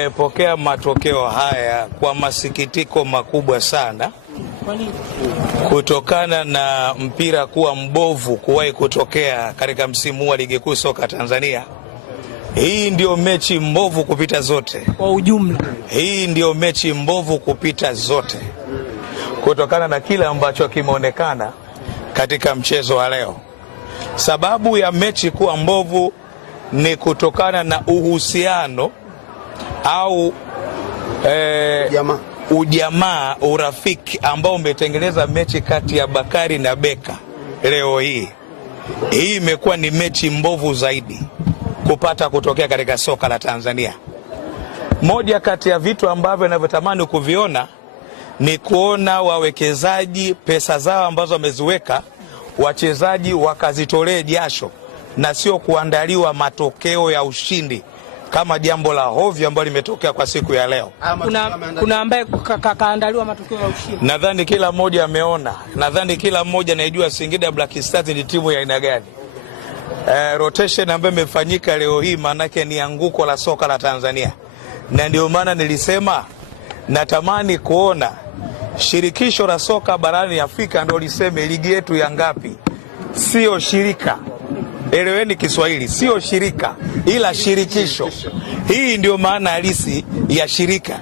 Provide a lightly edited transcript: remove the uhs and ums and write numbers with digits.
Nimepokea matokeo haya kwa masikitiko makubwa sana, kutokana na mpira kuwa mbovu kuwahi kutokea katika msimu wa ligi kuu soka Tanzania. Hii ndio mechi mbovu kupita zote kwa ujumla. Hii ndio mechi mbovu kupita zote kutokana na kile ambacho kimeonekana katika mchezo wa leo. Sababu ya mechi kuwa mbovu ni kutokana na uhusiano au ujamaa, urafiki ambao umetengeneza mechi kati ya Bakari na Beka. Leo hii imekuwa ni mechi mbovu zaidi kupata kutokea katika soka la Tanzania. Moja kati ya vitu ambavyo ninavyotamani kuviona ni kuona wawekezaji pesa zao ambazo wameziweka, wachezaji wakazitolee jasho na sio kuandaliwa matokeo ya ushindi kama jambo la hovyo ambalo limetokea kwa siku ya leo. Kuna ambaye kaandaliwa matokeo ya ushindi. Nadhani kila mmoja ameona, nadhani kila mmoja anajua Singida Black Stars ni timu ya aina gani. Rotation ambayo imefanyika leo hii manake ni anguko la soka la Tanzania, na ndio maana nilisema natamani kuona shirikisho la soka barani Afrika ndio liseme ligi yetu ya ngapi, sio shirika. Eleweni Kiswahili, sio shirika ila shirikisho. Hii ndio maana halisi ya shirika.